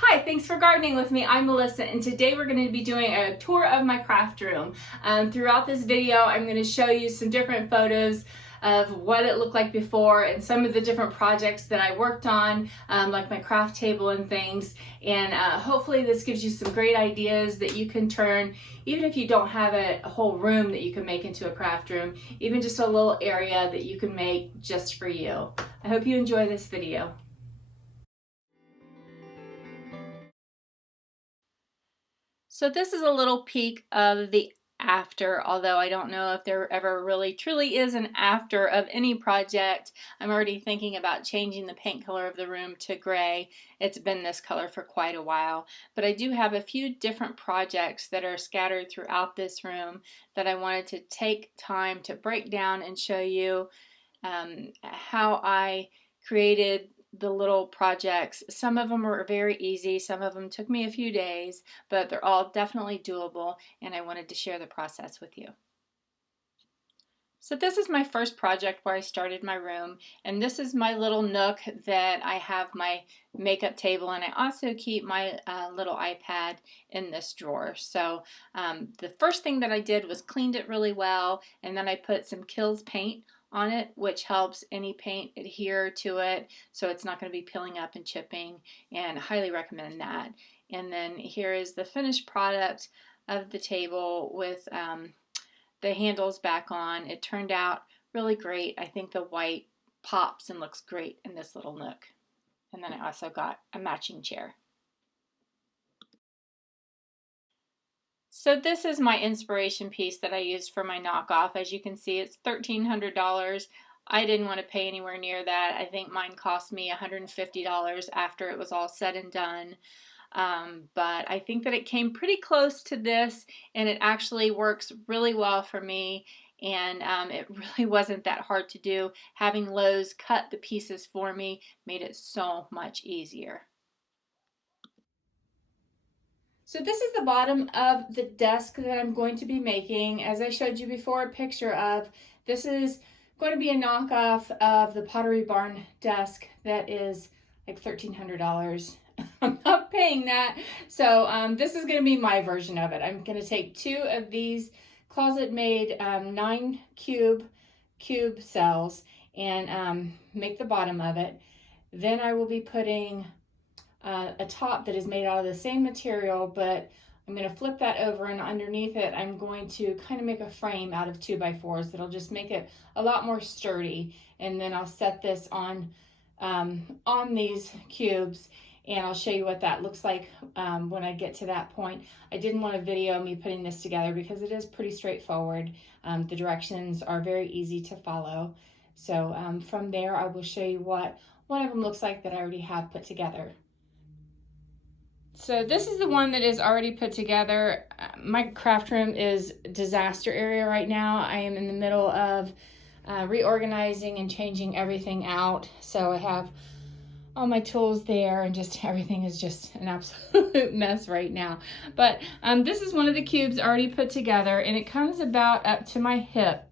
Hi, thanks for gardening with me. I'm Melissa, and today we're going to be doing a tour of my craft room. Throughout this video, I'm going to show you some different photos of what it looked like before and some of the different projects that I worked on, like my craft table and things. And hopefully this gives you some great ideas that you can turn, even if you don't have a whole room that you can make into a craft room, even just a little area that you can make just for you. I hope you enjoy this video. So this is a little peek of the after, although I don't know if there ever really truly is an after of any project. I'm already thinking about changing the paint color of the room to gray. It's been this color for quite a while, but I do have a few different projects that are scattered throughout this room that I wanted to take time to break down and show you how I created the little projects. Some of them were very easy, some of them took me a few days, but they're all definitely doable, and I wanted to share the process with you. So this is my first project where I started my room, and this is my little nook that I have my makeup table, and I also keep my little iPad in this drawer. So the first thing that I did was cleaned it really well, and then I put some Kills paint on it, which helps any paint adhere to it so it's not going to be peeling up and chipping, and I highly recommend that. And then here is the finished product of the table with the handles back on. It turned out really great. I think the white pops and looks great in this little nook. And then I also got a matching chair. So this is my inspiration piece that I used for my knockoff. As you can see, it's $1,300. I didn't want to pay anywhere near that. I think mine cost me $150 after it was all said and done. But I think that it came pretty close to this, and it actually works really well for me, and it really wasn't that hard to do. Having Lowe's cut the pieces for me made it so much easier. So this is the bottom of the desk that I'm going to be making. As I showed you before, a picture of, this is going to be a knockoff of the Pottery Barn desk that is like $1,300. I'm not paying that. So this is going to be my version of it. I'm going to take two of these closet made 9 cube cells and make the bottom of it. Then I will be putting a top that is made out of the same material, but I'm going to flip that over, and underneath it I'm going to kind of make a frame out of 2x4s that'll just make it a lot more sturdy. And then I'll set this on these cubes, and I'll show you what that looks like when I get to that point. I didn't want to video me putting this together because it is pretty straightforward. The directions are very easy to follow. So from there I will show you what one of them looks like that I already have put together. So this is the one that is already put together. My craft room is disaster area right now. I am in the middle of reorganizing and changing everything out. So I have all my tools there, and just everything is just an absolute mess right now. But this is one of the cubes already put together, and it comes about up to my hip.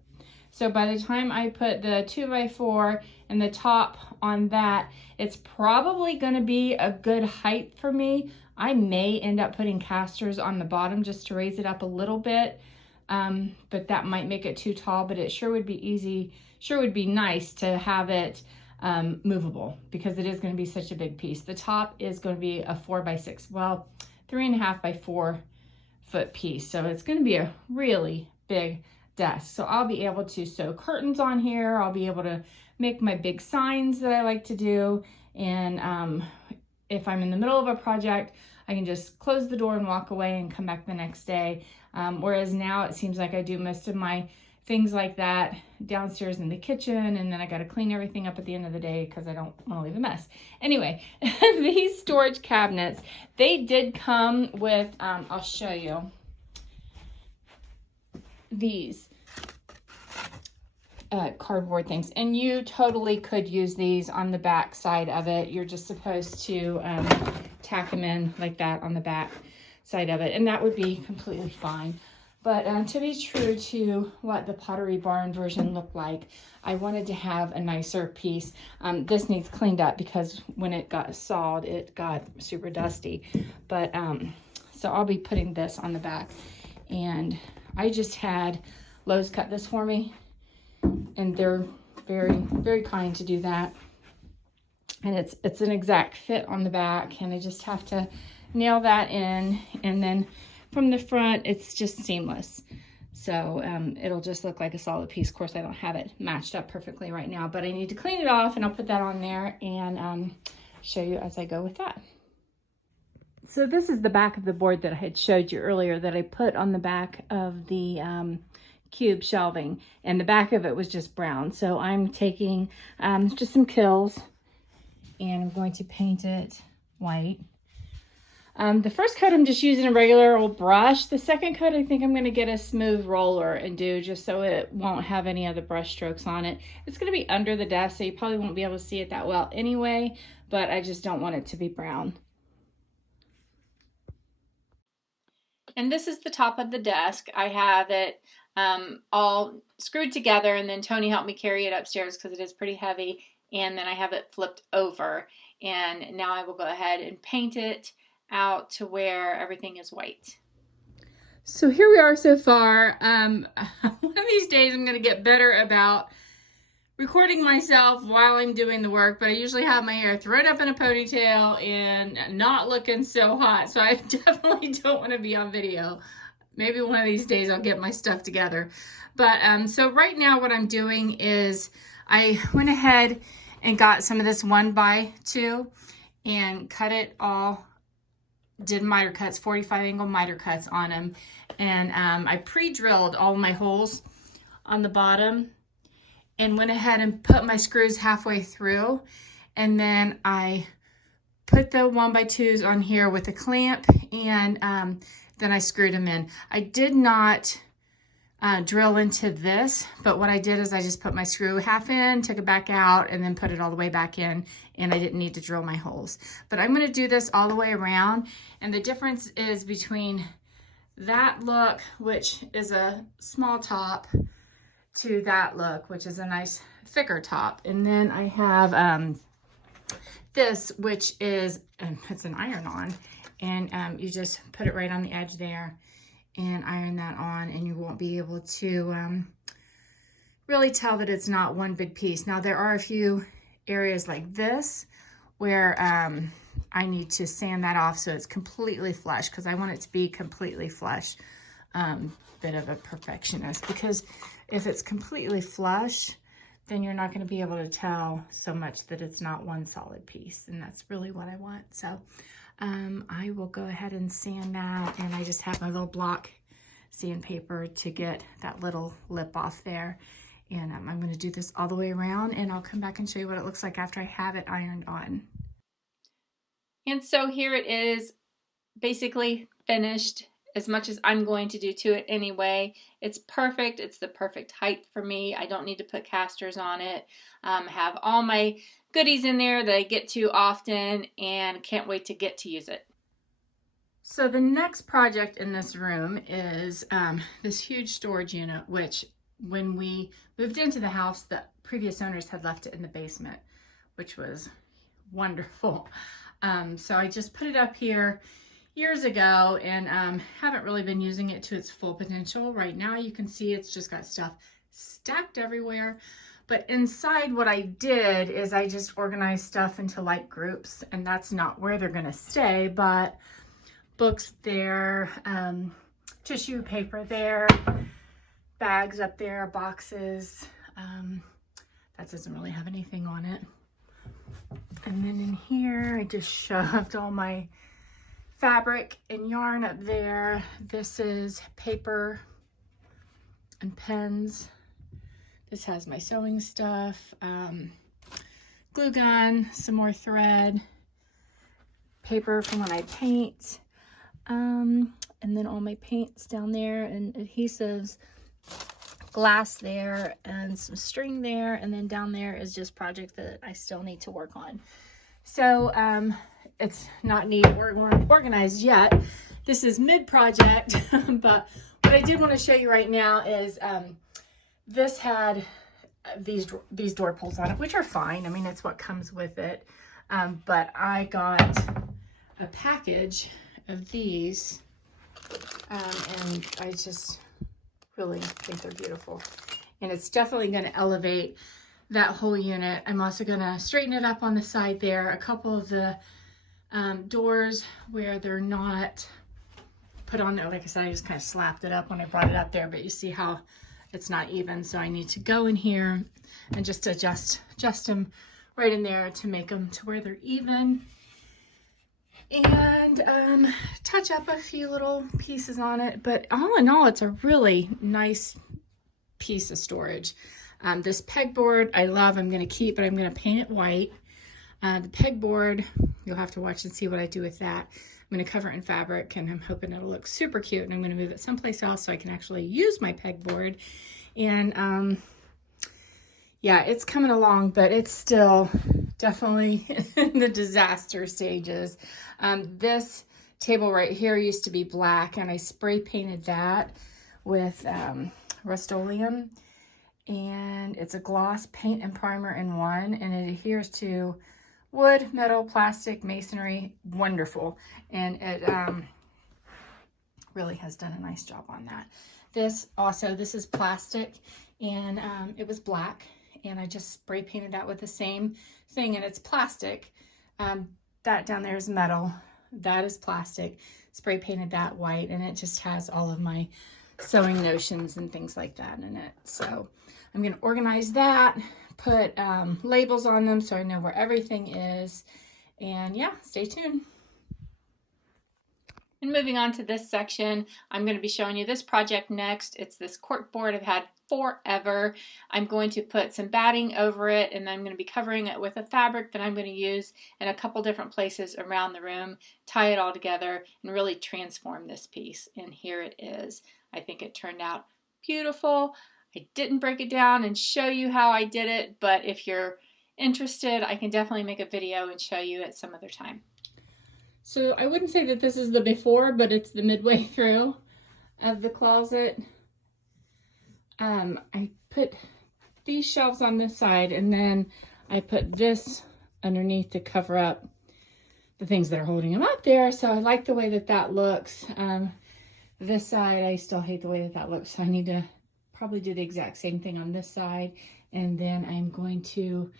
So by the time I put the 2x4 and the top on that, it's probably going to be a good height for me. I may end up putting casters on the bottom just to raise it up a little bit, but that might make it too tall. But it sure would be nice to have it movable, because it is going to be such a big piece. The top is going to be a 4x6, well, 3.5 by 4 foot piece. So it's going to be a really big desk. So I'll be able to sew curtains on here. I'll be able to make my big signs that I like to do. And if I'm in the middle of a project, I can just close the door and walk away and come back the next day. Whereas now it seems like I do most of my things like that downstairs in the kitchen, and then I got to clean everything up at the end of the day because I don't want to leave a mess. Anyway, these storage cabinets, they did come with, I'll show you, these cardboard things, and you totally could use these on the back side of it. You're just supposed to tack them in like that on the back side of it, and that would be completely fine. But to be true to what the Pottery Barn version looked like, I wanted to have a nicer piece. This needs cleaned up because when it got sawed, it got super dusty. But so I'll be putting this on the back. And I just had Lowe's cut this for me. And they're very, very kind to do that. And it's an exact fit on the back. And I just have to nail that in. And then from the front, it's just seamless. So it'll just look like a solid piece. Of course, I don't have it matched up perfectly right now, but I need to clean it off, and I'll put that on there and show you as I go with that. So this is the back of the board that I had showed you earlier that I put on the back of the cube shelving, and the back of it was just brown. So I'm taking just some Kills, and I'm going to paint it white. The first coat I'm just using a regular old brush. The second coat I think I'm going to get a smooth roller and do just so it won't have any other brush strokes on it. It's going to be under the desk, so you probably won't be able to see it that well anyway, but I just don't want it to be brown. And this is the top of the desk. I have it all screwed together, and then Tony helped me carry it upstairs because it is pretty heavy, and then I have it flipped over, and now I will go ahead and paint it out to where everything is white. So here we are so far. One of these days I'm going to get better about recording myself while I'm doing the work, but I usually have my hair thrown up in a ponytail and not looking so hot, so I definitely don't want to be on video. Maybe one of these days I'll get my stuff together. But so right now what I'm doing is I went ahead and got some of this 1x2 and cut it all, did miter cuts, 45 angle miter cuts on them. And I pre-drilled all my holes on the bottom and went ahead and put my screws halfway through. And then I put the 1x2s on here with a clamp, and then I screwed them in. I did not drill into this, but what I did is I just put my screw half in, took it back out, and then put it all the way back in, and I didn't need to drill my holes. But I'm gonna do this all the way around, and the difference is between that look, which is a small top, to that look, which is a nice thicker top. And then I have this, which is, it's an iron-on, and you just put it right on the edge there and iron that on, and you won't be able to really tell that it's not one big piece. Now there are a few areas like this where I need to sand that off so it's completely flush, because I want it to be completely flush. Bit of a perfectionist, because if it's completely flush, then you're not going to be able to tell so much that it's not one solid piece, and that's really what I want. So I will go ahead and sand that, and I just have my little block sandpaper to get that little lip off there. And I'm going to do this all the way around, and I'll come back and show you what it looks like after I have it ironed on. And so here it is, basically finished, as much as I'm going to do to it anyway. It's perfect. It's the perfect height for me. I don't need to put casters on it. Have all my goodies in there that I get to often, and can't wait to get to use it. So the next project in this room is this huge storage unit, which when we moved into the house, the previous owners had left it in the basement, which was wonderful. So I just put it up here years ago, and haven't really been using it to its full potential. Right now you can see it's just got stuff stacked everywhere. But inside, what I did is I just organized stuff into like groups, and that's not where they're gonna stay, but books there, tissue paper there, bags up there, boxes. That doesn't really have anything on it. And then in here, I just shoved all my fabric and yarn up there. This is paper and pens. This has my sewing stuff, glue gun, some more thread, paper from when I paint, and then all my paints down there, and adhesives, glass there, and some string there, and then down there is just projects that I still need to work on. So it's not neat or organized yet. This is mid-project, but what I did want to show you right now is this had these door pulls on it, which are fine. I mean, it's what comes with it. But I got a package of these, and I just really think they're beautiful. And it's definitely going to elevate that whole unit. I'm also going to straighten it up on the side there. A couple of the doors where they're not put on there, like I said, I just kind of slapped it up when I brought it up there, but you see how it's not even. So I need to go in here and just adjust them right in there to make them to where they're even, and touch up a few little pieces on it. But all in all, it's a really nice piece of storage. This pegboard I love, I'm going to keep, but I'm going to paint it white. The pegboard, you'll have to watch and see what I do with that. I'm going to cover it in fabric, and I'm hoping it'll look super cute, and I'm going to move it someplace else so I can actually use my pegboard. And yeah, it's coming along, but it's still definitely in the disaster stages. This table right here used to be black, and I spray painted that with Rust-Oleum, and it's a gloss paint and primer in one, and it adheres to wood, metal, plastic, masonry. Wonderful. And it really has done a nice job on that. This is plastic, and it was black, and I just spray painted that with the same thing, and it's plastic. That down there is metal, that is plastic. Spray painted that white, and it just has all of my sewing notions and things like that in it. So I'm going to organize that, put labels on them so I know where everything is, and yeah, stay tuned. And moving on to this section, I'm going to be showing you this project next. It's this cork board I've had forever. I'm going to put some batting over it, and I'm going to be covering it with a fabric that I'm going to use in a couple different places around the room, tie it all together, and really transform this piece. And here it is. I think it turned out beautiful. I didn't break it down and show you how I did it, but if you're interested, I can definitely make a video and show you at some other time. So I wouldn't say that this is the before, but it's the midway through of the closet. I put these shelves on this side, and then I put this underneath to cover up the things that are holding them up there. So I like the way that that looks. This side, I still hate the way that that looks. So I need to probably do the exact same thing on this side. And then I'm going to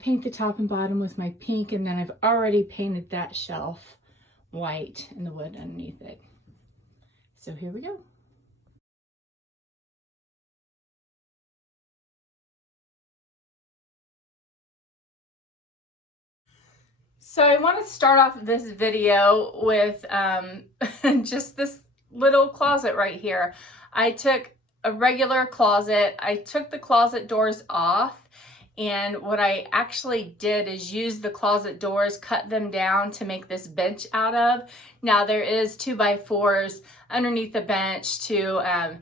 paint the top and bottom with my pink, and then I've already painted that shelf white and the wood underneath it. So here we go. So I want to start off this video with just this little closet right here. I took a regular closet, I took the closet doors off, and what I actually did is use the closet doors, cut them down to make this bench out of. Now there is 2x4s underneath the bench to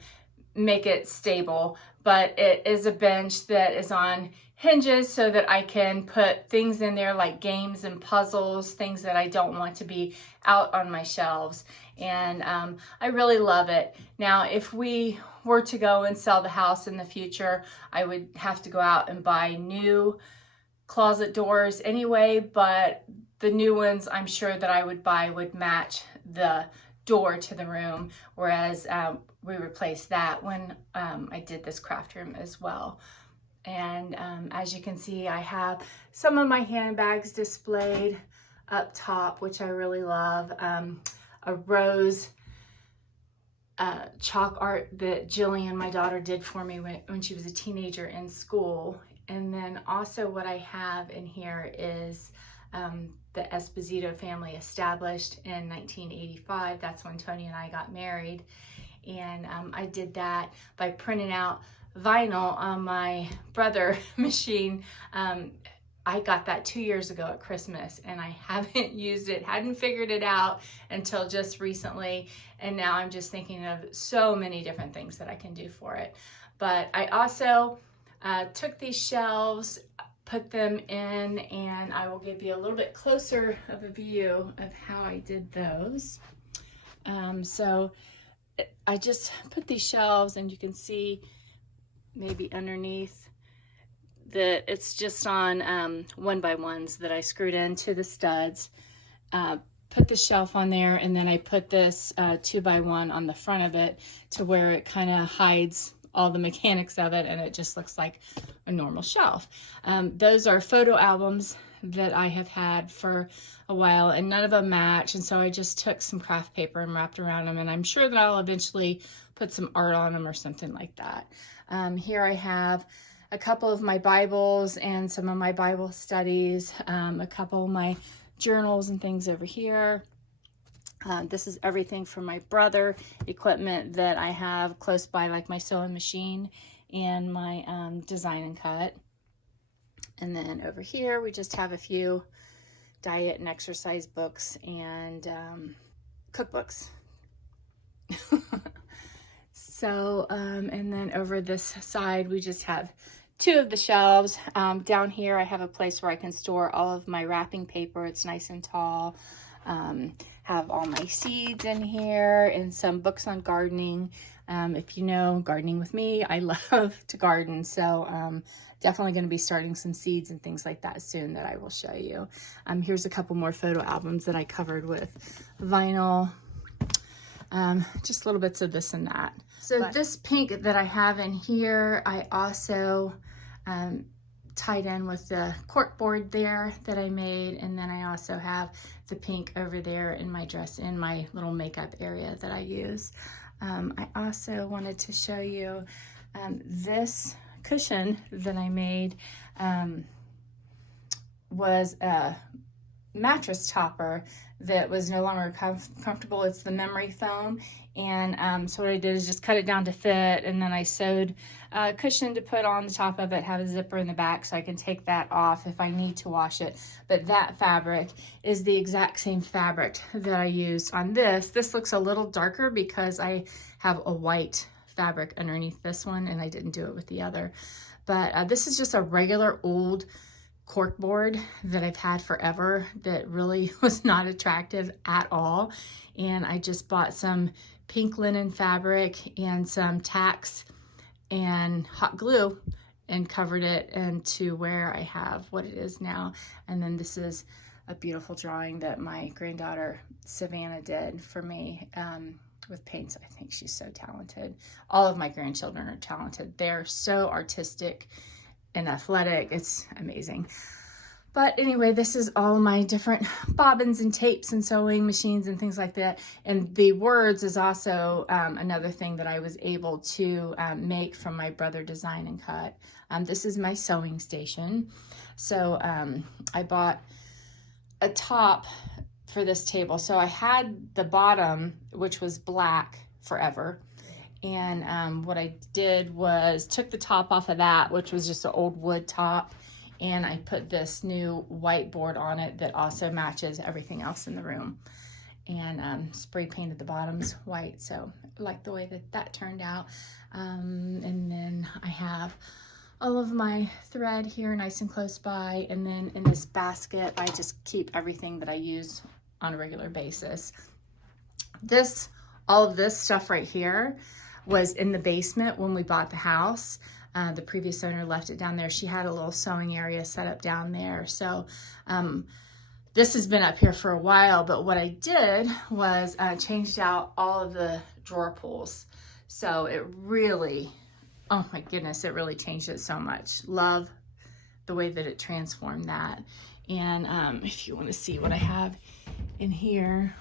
make it stable, but it is a bench that is on hinges so that I can put things in there like games and puzzles, things that I don't want to be out on my shelves. And I really love it. Now, if we were to go and sell the house in the future, I would have to go out and buy new closet doors anyway, but the new ones I'm sure that I would buy would match the door to the room, whereas we replaced that when I did this craft room as well. And as you can see, I have some of my handbags displayed up top, which I really love. A rose chalk art that Jillian, my daughter, did for me when she was a teenager in school. And then also what I have in here is the Esposito family established in 1985. That's when Tony and I got married. And I did that by printing out vinyl on my brother machine. I got that 2 years ago at Christmas, and I haven't used it, hadn't figured it out until just recently. And now I'm just thinking of so many different things that I can do for it. But I also took these shelves, put them in, and I will give you a little bit closer of a view of how I did those. So I just put these shelves, and you can see maybe underneath that it's just on 1x1s that I screwed into the studs. Put the shelf on there, and then I put this 2x1 on the front of it to where it kind of hides all the mechanics of it, and it just looks like a normal shelf. Those are photo albums that I have had for a while, and none of them match, and so I just took some craft paper and wrapped around them, and I'm sure that I'll eventually put some art on them or something like that. Here I have a couple of my Bibles and some of my Bible studies, a couple of my journals and things over here. This is everything from my brother, equipment that I have close by, like my sewing machine and my design and cut. And then over here we just have a few diet and exercise books and cookbooks. So and then over this side we just have two of the shelves. Down here I have a place where I can store all of my wrapping paper. It's nice and tall. Have all my seeds in here and some books on gardening. If you know gardening with me, I love to garden, so definitely going to be starting some seeds and things like that soon that I will show you. Here's a couple more photo albums that I covered with vinyl. Just little bits of this and that. So this pink that I have in here, I also tied in with the cork board there that I made, and then I also have the pink over there in my dress, in my little makeup area that I use. I also wanted to show you this cushion that I made was a mattress topper that was no longer comfortable. It's the memory foam, and so what I did is just cut it down to fit, and then I sewed a cushion to put on the top of it, have a zipper in the back so I can take that off if I need to wash it. But that fabric is the exact same fabric that I used on this. This looks a little darker because I have a white fabric underneath this one, and I didn't do it with the other. But this is just a regular old cork board that I've had forever that really was not attractive at all, and I just bought some pink linen fabric and some tacks and hot glue and covered it into where I have what it is now. And then this is a beautiful drawing that my granddaughter Savannah did for me with paints. I think she's so talented. All of my grandchildren are talented. They're so artistic and athletic. It's amazing. But anyway, this is all my different bobbins and tapes and sewing machines and things like that. And the words is also another thing that I was able to make from my brother design and cut. This is my sewing station. So I bought a top for this table. So I had the bottom, which was black forever. And what I did was took the top off of that, which was just an old wood top, and I put this new white board on it that also matches everything else in the room, and spray painted the bottoms white. So I like the way that that turned out. And then I have all of my thread here nice and close by, and then in this basket I just keep everything that I use on a regular basis. All of this stuff right here was in the basement when we bought the house. The previous owner left it down there. She had a little sewing area set up down there. So this has been up here for a while, but what I did was changed out all of the drawer pulls. So it really, oh my goodness, it really changed it so much. Love the way that it transformed that. And if you want to see what I have in here,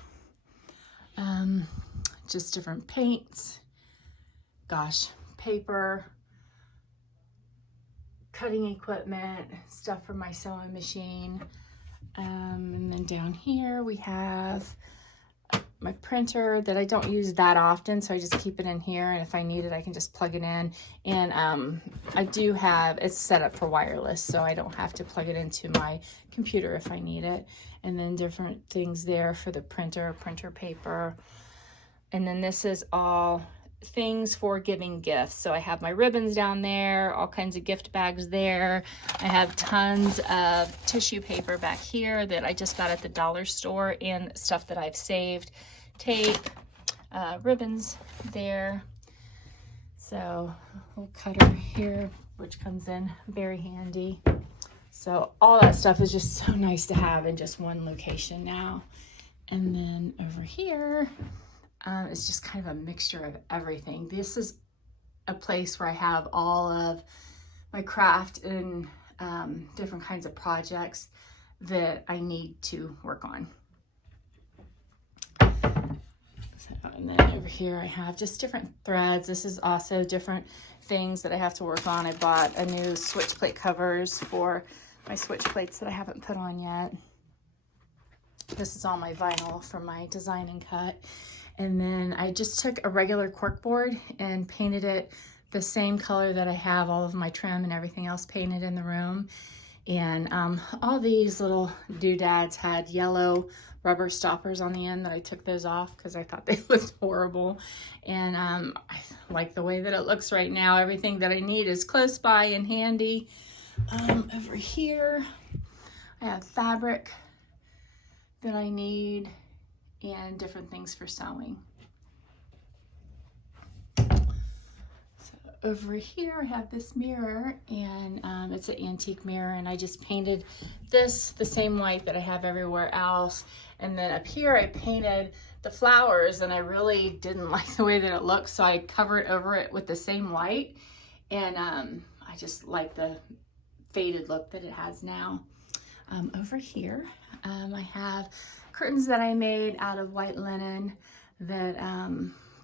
just different paints, gosh, paper, cutting equipment, stuff for my sewing machine. And then down here we have my printer that I don't use that often, so I just keep it in here, and if I need it I can just plug it in. And I do have it set up for wireless, so I don't have to plug it into my computer if I need it. And then different things there for the printer paper. And then this is all things for giving gifts. So I have my ribbons down there, all kinds of gift bags there. I have tons of tissue paper back here that I just got at the dollar store, and stuff that I've saved, tape, ribbons there. So little cutter here, which comes in very handy. So all that stuff is just so nice to have in just one location now. And then over here, it's just kind of a mixture of everything. This is a place where I have all of my craft and different kinds of projects that I need to work on. And then over here I have just different threads. This is also different things that I have to work on. I bought a new switch plate covers for my switch plates that I haven't put on yet. This is all my vinyl from my design and cut. And then I just took a regular cork board and painted it the same color that I have all of my trim and everything else painted in the room. And all these little doodads had yellow rubber stoppers on the end that I took those off because I thought they looked horrible. And I like the way that it looks right now. Everything that I need is close by and handy. Over here, I have fabric that I need and different things for sewing. Over here I have this mirror, and it's an antique mirror, and I just painted this the same white that I have everywhere else. And then up here I painted the flowers, and I really didn't like the way that it looked, so I covered over it with the same white. And I just like the faded look that it has now. Over here I have curtains that I made out of white linen that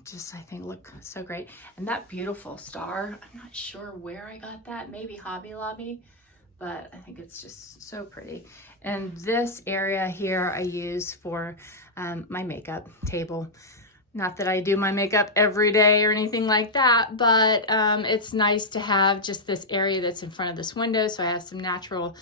just I think look so great. And that beautiful star, I'm not sure where I got that, maybe Hobby Lobby, but I think it's just so pretty. And this area here I use for my makeup table. Not that I do my makeup every day or anything like that, but it's nice to have just this area that's in front of this window, so I have some natural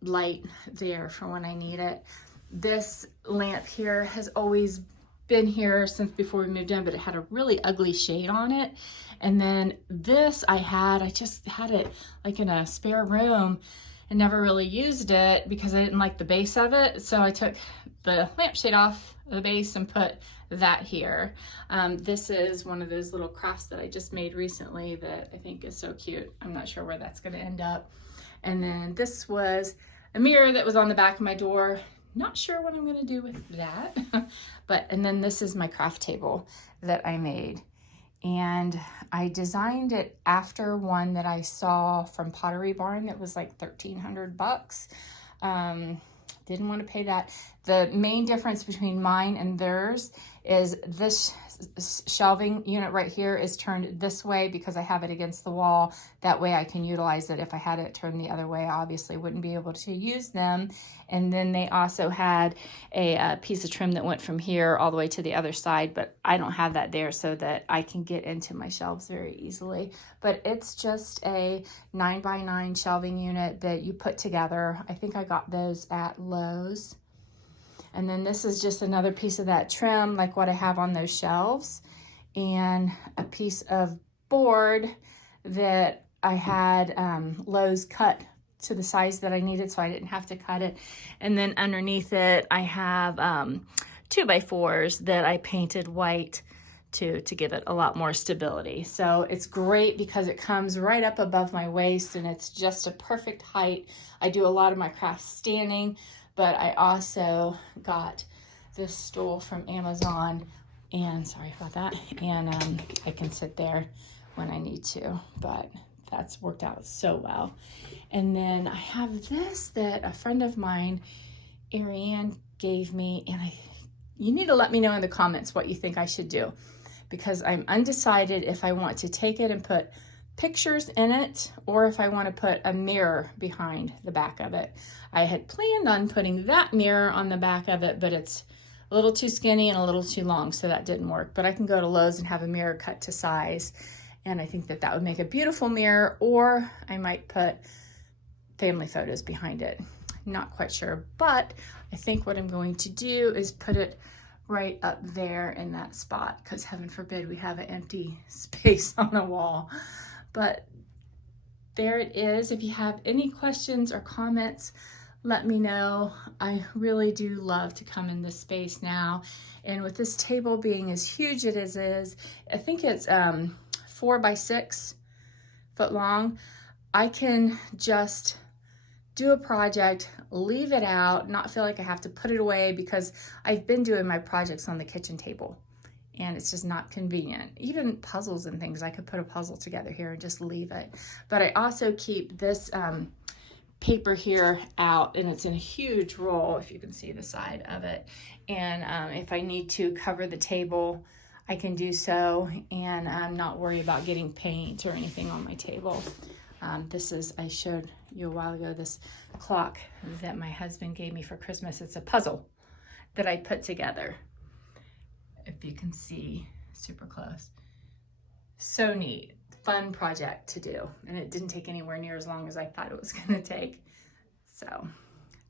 light there for when I need it. This lamp here has always been here since before we moved in, but it had a really ugly shade on it. And then this I just had it like in a spare room and never really used it because I didn't like the base of it. So I took the lampshade off the base and put that here. This is one of those little crafts that I just made recently that I think is so cute. I'm not sure where that's going to end up. And then this was a mirror that was on the back of my door. Not sure what I'm going to do with that. And then this is my craft table that I made. And I designed it after one that I saw from Pottery Barn that was like $1,300. Didn't want to pay that. The main difference between mine and theirs is this shelving unit right here is turned this way because I have it against the wall. That way I can utilize it. If I had it turned the other way, I obviously wouldn't be able to use them. And then they also had a piece of trim that went from here all the way to the other side, but I don't have that there so that I can get into my shelves very easily. But it's just a 9x9 shelving unit that you put together. I think I got those at Lowe's. And then this is just another piece of that trim, like what I have on those shelves, and a piece of board that I had Lowe's cut to the size that I needed, so I didn't have to cut it. And then underneath it, I have 2x4s that I painted white to give it a lot more stability. So it's great because it comes right up above my waist, and it's just a perfect height. I do a lot of my crafts standing, but I also got this stool from Amazon, and sorry about that, and I can sit there when I need to, but that's worked out so well. And then I have this that a friend of mine, Ariane, gave me, and you need to let me know in the comments what you think I should do, because I'm undecided if I want to take it and put pictures in it or if I want to put a mirror behind the back of it. I had planned on putting that mirror on the back of it, but it's a little too skinny and a little too long, so that didn't work. But I can go to Lowe's and have a mirror cut to size, and I think that that would make a beautiful mirror, or I might put family photos behind it. Not quite sure, but I think what I'm going to do is put it right up there in that spot, because heaven forbid we have an empty space on a wall. But there it is. If you have any questions or comments, let me know. I really do love to come in this space now. And with this table being as huge as it is, I think it's 4 by 6 foot long, I can just do a project, leave it out, not feel like I have to put it away, because I've been doing my projects on the kitchen table and it's just not convenient. Even puzzles and things, I could put a puzzle together here and just leave it. But I also keep this paper here out, and it's in a huge roll, if you can see the side of it. And if I need to cover the table, I can do so and not worry about getting paint or anything on my table. This is, I showed you a while ago, this clock that my husband gave me for Christmas. It's a puzzle that I put together. If you can see super close. So neat, fun project to do. And it didn't take anywhere near as long as I thought it was gonna take. So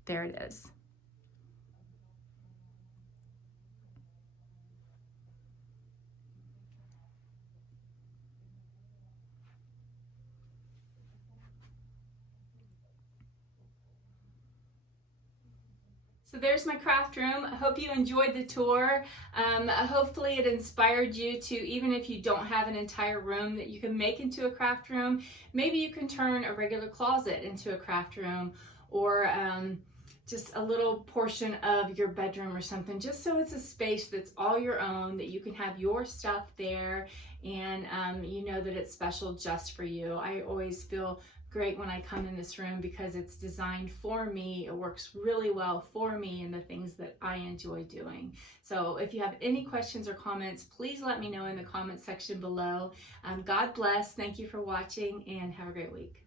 there it is. So there's my craft room. I hope you enjoyed the tour. Hopefully it inspired you to, even if you don't have an entire room that you can make into a craft room, maybe you can turn a regular closet into a craft room, or just a little portion of your bedroom or something, just so it's a space that's all your own, that you can have your stuff there, and you know that it's special just for you. I always feel great when I come in this room because it's designed for me. It works really well for me and the things that I enjoy doing. So if you have any questions or comments, please let me know in the comment section below. God bless. Thank you for watching and have a great week.